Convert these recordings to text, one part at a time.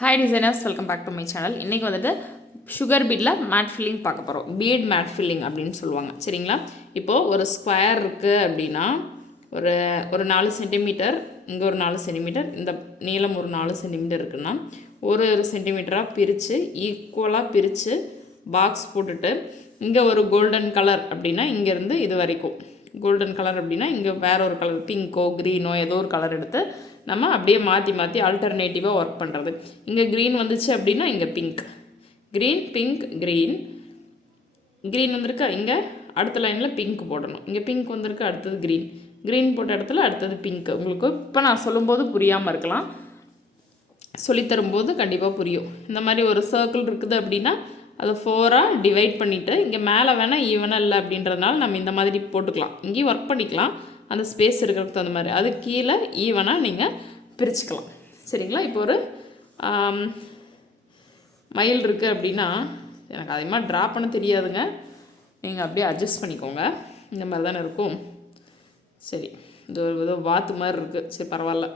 Hi designers, welcome back to my channel. இன்றைக்கி வந்துட்டு sugar பீடில் mat filling பார்க்க போகிறோம். பீட் மேட் ஃபில்லிங் அப்படின்னு சொல்லுவாங்க. சரிங்களா? இப்போது ஒரு ஸ்கொயர் இருக்குது அப்படின்னா ஒரு 4 சென்டிமீட்டர், இங்கே ஒரு 4 சென்டிமீட்டர், இந்த நீளம் ஒரு 4 சென்டிமீட்டர் இருக்குன்னா ஒரு சென்டிமீட்டராக பிரித்து ஈக்குவலாக பிரித்து பாக்ஸ் போட்டுட்டு இங்கே ஒரு கோல்டன் கலர் அப்படின்னா இங்கேருந்து இது வரைக்கும் கோல்டன் கலர் அப்படின்னா இங்கே வேற ஒரு கலர் பிங்கோ க்ரீனோ ஏதோ ஒரு கலர் எடுத்து நம்ம அப்படியே மாற்றி மாற்றி ஆல்டர்னேட்டிவாக ஒர்க் பண்ணுறது. இங்கே க்ரீன் வந்துச்சு அப்படின்னா இங்கே pink, green pink green, green வந்திருக்கு இங்கே அடுத்த லைனில் பிங்க் போடணும். இங்கே பிங்க் வந்திருக்கு, அடுத்தது க்ரீன், க்ரீன் போட்ட இடத்துல அடுத்தது பிங்க். உங்களுக்கு இப்போ நான் சொல்லும்போது புரியாமல் இருக்கலாம், சொல்லித்தரும்போது கண்டிப்பாக புரியும். இந்த மாதிரி ஒரு சர்க்கிள் இருக்குது அப்படின்னா அதை 4ஆக டிவைட் பண்ணிவிட்டு இங்கே மேலே வேணால் ஈவனாக இல்லை அப்படின்றதுனால நம்ம இந்த மாதிரி போட்டுக்கலாம். இங்கேயும் ஒர்க் பண்ணிக்கலாம், அந்த ஸ்பேஸ் இருக்கிறதுக்கு தகுந்த மாதிரி. அது கீழே ஈவனாக நீங்கள் பிரிச்சுக்கலாம். சரிங்களா? இப்போ ஒரு மயில் இருக்குது அப்படின்னா எனக்கு அதிகமாக ட்ரா பண்ண தெரியாதுங்க, நீங்கள் அப்படியே அட்ஜஸ்ட் பண்ணிக்கோங்க. இந்த மாதிரி தானே இருக்கும். சரி, இது ஒரு ஏதோ வாத்து மாதிரி இருக்குது. சரி, பரவாயில்ல,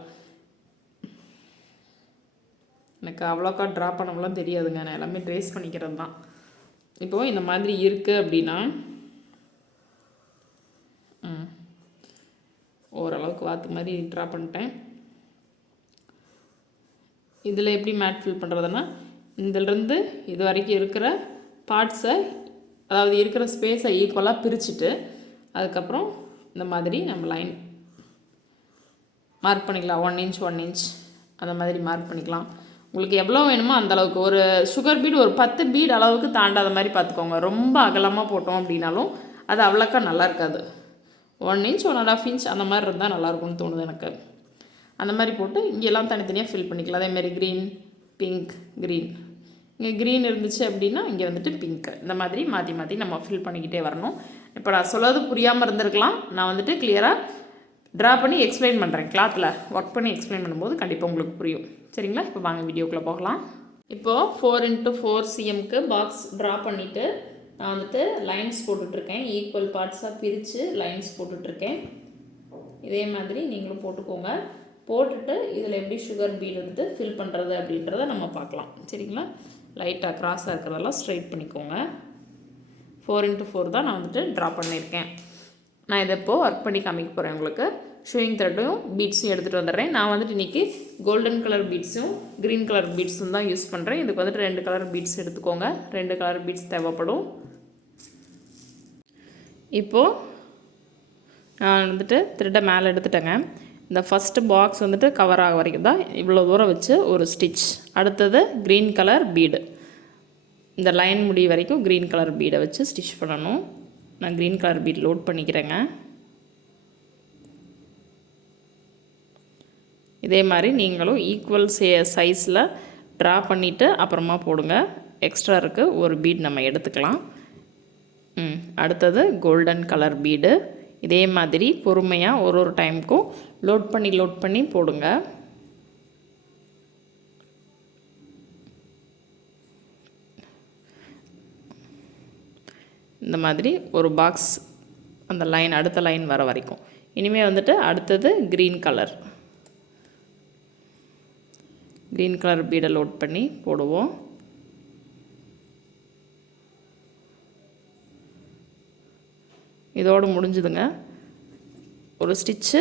எனக்கு அவ்வளோக்கா ட்ரா பண்ணவெல்லாம் தெரியாதுங்க, நான் எல்லாமே ட்ரேஸ் பண்ணிக்கிறது தான். இப்போது இந்த மாதிரி இருக்குது அப்படின்னா ஓரளவுக்கு வாத்து மாதிரி ட்ரா பண்ணிட்டேன். இதில் எப்படி மேட் ஃபில் பண்ணுறதுன்னா இதிலிருந்து இது வரைக்கும் இருக்கிற பார்ட்ஸை, அதாவது இருக்கிற ஸ்பேஸை ஈக்குவலாக பிரிச்சுட்டு அதுக்கப்புறம் இந்த மாதிரி நம்ம லைன் மார்க் பண்ணிக்கலாம். 1 இன்ச் 1 இன்ச் அந்த மாதிரி மார்க் பண்ணிக்கலாம். உங்களுக்கு எவ்வளோ வேணுமோ அந்தளவுக்கு. ஒரு சுகர் பீடு ஒரு 10 பீடு அளவுக்கு தாண்டாத மாதிரி பார்த்துக்கோங்க. ரொம்ப அகலமாக போட்டோம் அப்படின்னாலும் அது அவ்வளோக்கா நல்லா இருக்காது. 1 இன்ச் 1.5 இன்ச் அந்த மாதிரி இருந்தால் நல்லாயிருக்கும்னு தோணுது எனக்கு. அந்த மாதிரி போட்டு இங்கெல்லாம் தனித்தனியாக ஃபில் பண்ணிக்கலாம். அதேமாதிரி க்ரீன் பிங்க் க்ரீன், இங்கே க்ரீன் இருந்துச்சு அப்படின்னா இங்கே வந்துட்டு பிங்க், இந்த மாதிரி மாற்றி மாற்றி நம்ம ஃபில் பண்ணிக்கிட்டே வரணும். இப்போ நான் சொல்கிறது புரியாமல் இருந்திருக்கலாம், நான் வந்துட்டு கிளியராக ட்ரா பண்ணி எக்ஸ்பிளைன் பண்ணுறேன். கிளாத்தில் ஒர்க் பண்ணி எக்ஸ்பிளைன் பண்ணும்போது கண்டிப்பாக உங்களுக்கு புரியும். சரிங்களா? இப்போ வாங்க வீடியோக்குள்ளே போகலாம். இப்போது 4x4 cmக்கு பாக்ஸ் ட்ரா பண்ணிவிட்டு நான் வந்துட்டு லைன்ஸ் போட்டுட்ருக்கேன். ஈக்குவல் பார்ட்ஸாக பிரித்து லைன்ஸ் போட்டுட்ருக்கேன். இதே மாதிரி நீங்களும் போட்டுக்கோங்க. போட்டுட்டு இதில் எப்படி சுகர் பீட் வந்துட்டு ஃபில் பண்ணுறது அப்படின்றத நம்ம பார்க்கலாம். சரிங்களா? லைட்டாக க்ராஸாக இருக்கிறதெல்லாம் ஸ்ட்ரைட் பண்ணிக்கோங்க. 4x4 தான் நான் வந்துட்டு ட்ரா பண்ணியிருக்கேன். நான் இதை இப்போது ஒர்க் பண்ணி காமிக்க போகிறேன். உங்களுக்கு ஷூயிங் த்ரெட்டும் பீட்ஸும் எடுத்துகிட்டு வந்துடுறேன். நான் வந்துட்டு இன்றைக்கி கோல்டன் கலர் பீட்ஸும் க்ரீன் கலர் பீட்ஸும் தான் யூஸ் பண்ணுறேன். இதுக்கு வந்துட்டு 2 கலர் பீட்ஸ் எடுத்துக்கோங்க. 2 கலர் பீட்ஸ் தேவைப்படும். இப்போது நான் வந்துட்டு த்ரெட்டை மேலே எடுத்துட்டேங்க. இந்த ஃபஸ்ட்டு பாக்ஸ் வந்துட்டு கவர் ஆக வரைக்கும் தான் இவ்வளோ தூரம் வச்சு ஒரு ஸ்டிச். அடுத்தது க்ரீன் கலர் பீடு, இந்த லைன் முடி வரைக்கும் க்ரீன் கலர் பீடை வச்சு ஸ்டிச் பண்ணணும். நான் க்ரீன் கலர் பீட் லோட் பண்ணிக்கிறேங்க. இதே மாதிரி நீங்களும் ஈக்குவல் சைஸில் ட்ரா பண்ணிவிட்டு அப்புறமா போடுங்க. எக்ஸ்ட்ரா இருக்குது ஒரு பீட் நம்ம எடுத்துக்கலாம். அடுத்தது கோல்டன் கலர் பீடு. இதே மாதிரி பொறுமையாக ஒரு டைமுக்கும் லோட் பண்ணி போடுங்க. இந்த மாதிரி ஒரு பாக்ஸ் அந்த லைன் அடுத்த லைன் வர வரைக்கும். இனிமேல் வந்துட்டு அடுத்தது க்ரீன் கலர் பீடை லோட் பண்ணி போடுவோம். இதோடு முடிஞ்சுதுங்க. ஒரு ஸ்டிச்சு,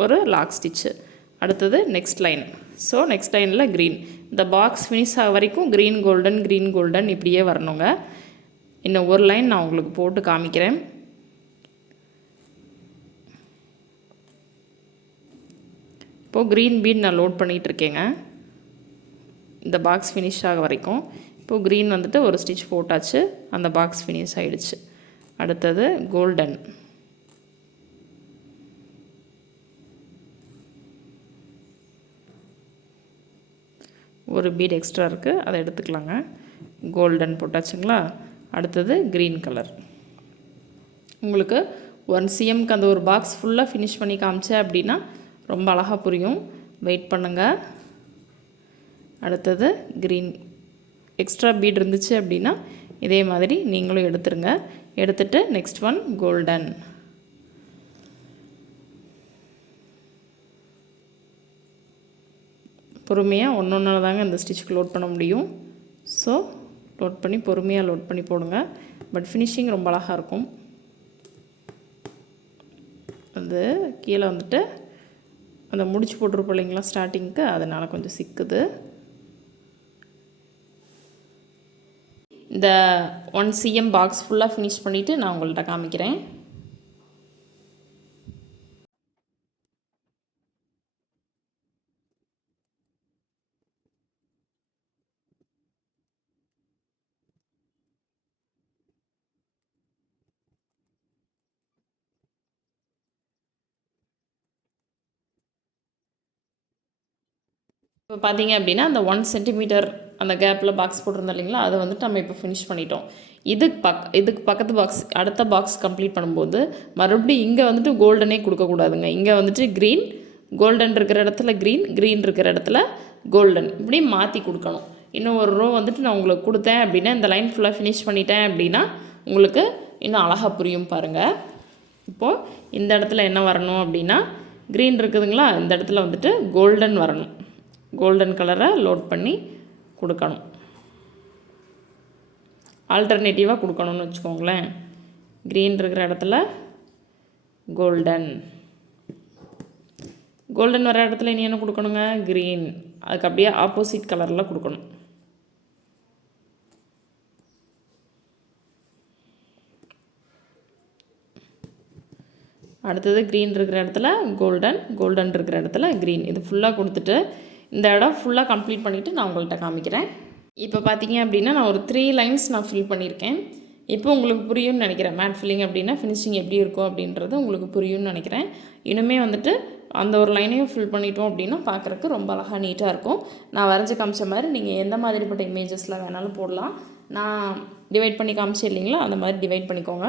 ஒரு லாக் ஸ்டிச்சு. அடுத்தது நெக்ஸ்ட் லைன். ஸோ நெக்ஸ்ட் லைனில் க்ரீன். இந்த பாக்ஸ் ஃபினிஷ் ஆக வரைக்கும் க்ரீன் கோல்டன் இப்படியே வரணுங்க. இன்னும் ஒரு லைன் நான் உங்களுக்கு போட்டு காமிக்கிறேன். இப்போது க்ரீன் பீட் நான் லோட் பண்ணிகிட்டு இருக்கேங்க இந்த பாக்ஸ் ஃபினிஷ் ஆக வரைக்கும். இப்போது க்ரீன் வந்துட்டு ஒரு ஸ்டிச் போட்டாச்சு, அந்த பாக்ஸ் ஃபினிஷ் ஆகிடுச்சு. அடுத்தது கோல்டன், ஒரு பீட் எக்ஸ்ட்ரா இருக்குது, அதை எடுத்துக்கலாங்க. கோல்டன் போட்டாச்சுங்களா? அடுத்தது க்ரீன் கலர். உங்களுக்கு 1 cmக்கு அந்த ஒரு பாக்ஸ் ஃபுல்லாக ஃபினிஷ் பண்ணி காமிச்சேன் அப்படின்னா ரொம்ப அழகாக புரியும். வெயிட் பண்ணுங்கள். அடுத்தது க்ரீன் எக்ஸ்ட்ரா பீட் இருந்துச்சு அப்படின்னா இதே மாதிரி நீங்களும் எடுத்துருங்க. எடுத்துகிட்டு நெக்ஸ்ட் ஒன் கோல்டன். பொறுமையாக ஒன்று தாங்க இந்த ஸ்டிச்சுக்கு லோட் பண்ண முடியும். ஸோ லோட் பண்ணி பொறுமையாக லோட் பண்ணி போடுங்க. பட் ஃபினிஷிங் ரொம்ப அழகாக இருக்கும். அது கீழே வந்துட்டு அந்த முடிச்சு போட்டிருப்போம் இல்லைங்களா ஸ்டார்டிங்க்கு, அதனால் கொஞ்சம் சிக்குது. இந்த 1 cm பாக்ஸ் ஃபுல்லாக ஃபினிஷ் பண்ணிவிட்டு நான் உங்கள்கிட்ட காமிக்கிறேன். இப்போ பார்த்தீங்க அப்படின்னா அந்த 1 சென்டிமீட்டர் அந்த கேப்பில் பாக்ஸ் போட்டிருந்தோம் இல்லைங்களா, அதை வந்துட்டு நம்ம இப்போ ஃபினிஷ் பண்ணிட்டோம். இதுக்கு பக்கத்து பாக்ஸ் அடுத்த பாக்ஸ் கம்ப்ளீட் பண்ணும்போது மறுபடியும் இங்கே வந்துட்டு கோல்டனே கொடுக்கக்கூடாதுங்க. இங்கே வந்துட்டு க்ரீன், கோல்டன் இருக்கிற இடத்துல க்ரீன் இருக்கிற இடத்துல கோல்டன், இப்படி மாற்றி கொடுக்கணும். இன்னும் ஒரு ரோ வந்துட்டு நான் உங்களுக்கு கொடுத்தேன் அப்படின்னா, இந்த லைன் ஃபுல்லாக ஃபினிஷ் பண்ணிட்டேன் அப்படின்னா உங்களுக்கு இன்னும் அழகாக புரியும் பாருங்கள். இப்போது இந்த இடத்துல என்ன வரணும் அப்படின்னா, க்ரீன் இருக்குதுங்களா, இந்த இடத்துல வந்துட்டு கோல்டன் வரணும். கோல்டன் கலரை லோட் பண்ணி கொடுக்கணும். ஆல்டர்னேட்டிவாக கொடுக்கணும்னு வச்சுக்கோங்களேன். க்ரீன் இருக்கிற இடத்துல கோல்டன் வர இடத்துல இனி என்ன கொடுக்கணுங்க, க்ரீன். அதுக்கு அப்படியே ஆப்போசிட் கலரில் கொடுக்கணும். அடுத்தது க்ரீன் இருக்கிற இடத்துல கோல்டன் இருக்கிற இடத்துல க்ரீன். இது ஃபுல்லாக கொடுத்துட்டு இந்த இடம் ஃபுல்லாக கம்ப்ளீட் பண்ணிவிட்டு நான் உங்கள்கிட்ட காமிக்கிறேன். இப்போ பார்த்தீங்க அப்படின்னா நான் ஒரு 3 லைன்ஸ் நான் ஃபில் பண்ணியிருக்கேன். இப்போ உங்களுக்கு புரியும்னு நினைக்கிறேன். மேட் ஃபில்லிங் அப்படின்னா ஃபினிஷிங் எப்படி இருக்கும் அப்படின்றது உங்களுக்கு புரியும்னு நினைக்கிறேன். இனிமேல் வந்துட்டு அந்த ஒரு லைனையும் ஃபில் பண்ணிட்டோம் அப்படின்னா பார்க்குறக்கு ரொம்ப அழகாக நீட்டாக இருக்கும். நான் வரைஞ்சி காமிச்ச மாதிரி நீங்கள் எந்த மாதிரிப்பட்ட இமேஜஸில் வேணாலும் போடலாம். நான் டிவைட் பண்ணி காமிச்சேன் இல்லைங்களா, அந்த மாதிரி டிவைட் பண்ணிக்கோங்க.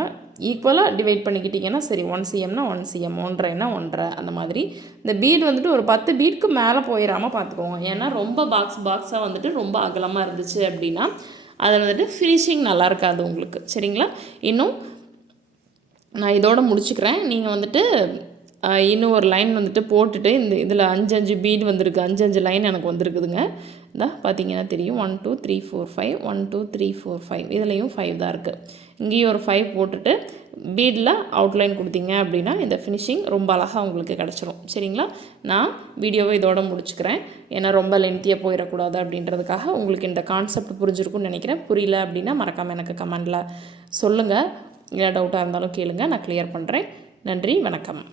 ஈக்குவலாக டிவைட் பண்ணிக்கிட்டிங்கன்னா சரி. 1 cmனா 1 cm, 1.5னா 1.5, அந்த மாதிரி. இந்த பீடு வந்துட்டு ஒரு 10 பீடுக்கு மேலே போயிடாமல் பார்த்துக்கோங்க. ஏன்னா ரொம்ப பாக்ஸாக வந்துட்டு ரொம்ப அகலமாக இருந்துச்சு அப்படின்னா அதில் வந்துட்டு ஃபினிஷிங் நல்லா இருக்காது உங்களுக்கு. சரிங்களா? இன்னும் நான் இதோட முடிச்சுக்கிறேன். நீங்கள் வந்துட்டு இன்னும் ஒரு லைன் வந்துட்டு போட்டுட்டு இதில் 5 பீடு வந்திருக்கு. 5 லைன் எனக்கு வந்திருக்குதுங்க. இந்த பார்த்தீங்கன்னா தெரியும். 1 2 3 4 5 1 2 3 4 5 இதுலேயும் 5 தான் இருக்குது. இங்கேயும் ஒரு 5 போட்டுட்டு பீடில் அவுட்லைன் கொடுத்தீங்க அப்படின்னா இந்த ஃபினிஷிங் ரொம்ப அழகாக உங்களுக்கு கிடச்சிரும். சரிங்களா? நான் வீடியோவை இதோட முடிச்சுக்கிறேன். ஏன்னா ரொம்ப லென்த்தியாக போயிடக்கூடாது அப்படின்றதுக்காக. உங்களுக்கு இந்த கான்செப்ட் புரிஞ்சிருக்குன்னு நினைக்கிறேன். புரியல அப்படின்னா மறக்காமல் எனக்கு கமெண்டில் சொல்லுங்கள். இல்லை டவுட்டாக இருந்தாலும் கேளுங்க, நான் கிளியர் பண்ணுறேன். நன்றி, வணக்கம்.